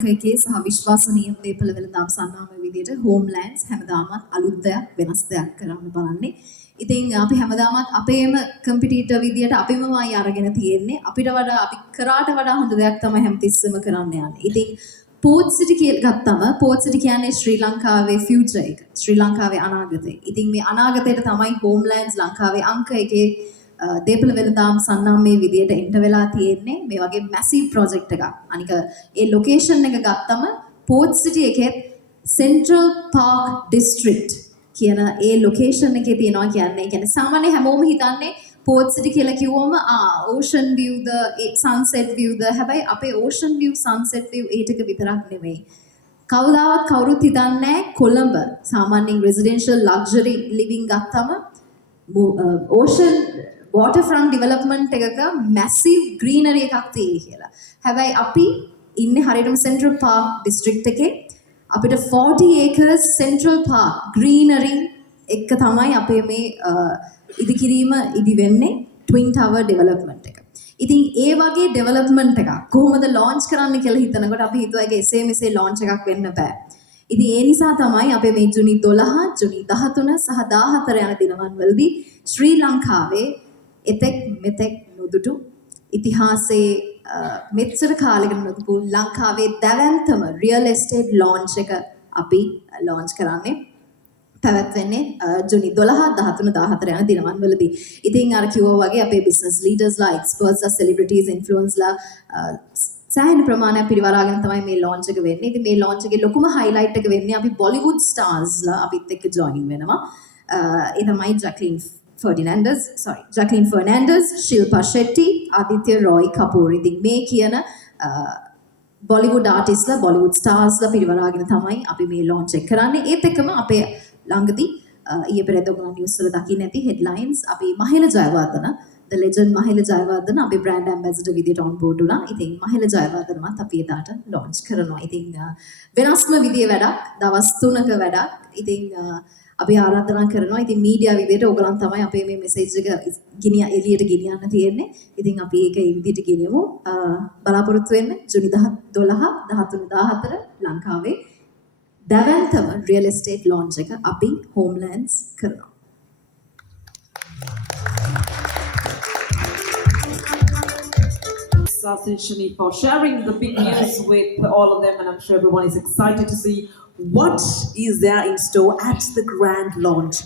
එකේ සහ විශ්වාසනීය දේපළ වෙළඳාම් සන්නාම විදියට හෝම්ලෑන්ඩ්ස් හැමදාමත් අලුත් දෙයක් වෙනස් දෙයක් කරන්න බලන්නේ. ඉතින් අපි හැමදාමත් අපේම කම්පිටිටර් විදියට අපිමමයි අරගෙන තියෙන්නේ. අපිට වඩා අපි කරාට වඩා හොඳ දෙයක් තමයි හැමතිස්සෙම කරන්න යන්නේ. ඉතින් පෝට් සිටි කියලා ගත්තම පෝට් සිටි කියන්නේ ශ්‍රී ලංකාවේ ෆියුචර් එක. ශ්‍රී ලංකාවේ අනාගතය. ඉතින් මේ අනාගතයට තමයි හෝම්ලෑන්ඩ්ස් ලංකාවේ අංක එකේ දේපළ වෙළඳාම් සන්නාමයේ විදියට එන්ට වෙලා තියෙන්නේ මේ වගේ මැසිව් ප්‍රොජෙක්ට් එකක්. අනික ඒ ලොකේෂන් එක ගත්තම පෝට් සිටි එකේ සෙන්ට්‍රල් පාර්ක් ඩිස්ට්‍රික්ට් කියන ඒ ලොකේෂන් එකේ තියෙනවා කියන්නේ සාමාන්‍ය හැමෝම හිතන්නේ පෝට් සිටි කියලා කිව්වම ඕෂන් විව්ද සන්සෙට් විව්ද හැබැයි අපේ ඕෂන් විව් සන්සෙට් විව් ඒ ටික විතරක් නෙමෙයි. කවදාවත් කවුරුත් හිතන්නේ කොළඹ සාමාන්‍යයෙන් රෙසිඩෙන්ෂල් ලක්ෂරි ලිවිං ගත්තම ඕෂන් waterfront development එකක massive greenery එකක් තියෙයි කියලා. හැබැයි අපි ඉන්නේ හරියටම Central Park district එකේ අපිට 40 acres Central Park greenery එක තමයි අපේ මේ ඉදිකිරීම ඉදි වෙන්නේ Twin Tower development එක. ඉතින් ඒ වගේ development එකක් කොහොමද launch කරන්න කියලා හිතනකොට අපි හිතුවා ඒක එසේ මෙසේ launch එකක් වෙන්න බෑ. ඉතින් ඒ නිසා තමයි අපේ මේ ජුනි 12, ජුනි 13 සහ 14 යන දිනවන් වලදී ශ්‍රී ලංකාවේ එතෙක් මෙතෙක් නොදුටු ඉතිහාසයේ මෙච්චර කාලයකට නොදුටු ලංකාවේ දැවැන්තම රියල් එස්ටේට් ලොන්ච් එක අපි ලොන්ච් කරන්නේ පැවැත්වෙන්නේ ජුනි 12 13 14 යන දිනවන් වලදී. ඉතින් අර කිව්වා වගේ අපේ බිස්නස් ලීඩර්ස්ලා එක්ස්පර්ට්ස්ලා සෙලිබ්‍රිටිස් ඉන්ෆ්ලුවෙන්ස්ලා සෑහෙන ප්‍රමාණයක් පිරිවරාගෙන තමයි මේ ලොන්ච් එක වෙන්නේ. ඉතින් මේ ලොන්ච් එකේ ලොකුම highlight එක වෙන්නේ අපි බොලිවුඩ් ස්ටාර්ස්ලා අපිත් එක්ක ජොයින් වෙනවා. ඒ තමයි Jacqueline Fernandez, Shilpa Shetty, Aditya Roy Kapoor. ඉතින් මේ කියන බොලිවුඩ් ආටිස්ට්ලා බොලිවුඩ් ස්ටාර්ස්ලා පිරිවරාගෙන තමයි අපි මේ ලොන්ච් එක කරන්නේ. ඒත් එක්කම අපේ ළඟදී ඊයේ පෙරේද ඔයගොල්ලෝ නිවුස් වල දකින්න ඇති හෙඩ්ලයින්ස් අපි මහේල ජයවර්ධන the legend මහේල ජයවර්ධන අපි බ්‍රෑන්ඩ් ඇම්බැසඩර් විදියට ඔන් බෝඩ් වුණා. ඉතින් මහේල ජයවර්ධනවත් අපි එදාට ලොන්ච් කරනවා. ඉතින් වෙනස්ම විදියේ වැඩක්, දවස් 3ක වැඩක්. ඉතින් අපි ආරාධනා කරනවා. ඉතින් මීඩියා විදියට ඕගලන් තමයි අපේ මේ මෙසේජ් එක එළියට ගෙනියන්න තියෙන්නේ. ඉතින් අපි ඒක ඒ විදියට ගෙනියමු. බලාපොරොත්තු වෙන්න ජුනි 12 13 14 ලංකාවේ දැවැන්තම රියල් එස්ටේට් ලොන්ච් එක අපි හෝම්ලෑන්ඩ්ස් කරනවා. Sasin Shani for sharing the big news with all of them, and I'm sure everyone is excited to see what is there in store at the grand launch.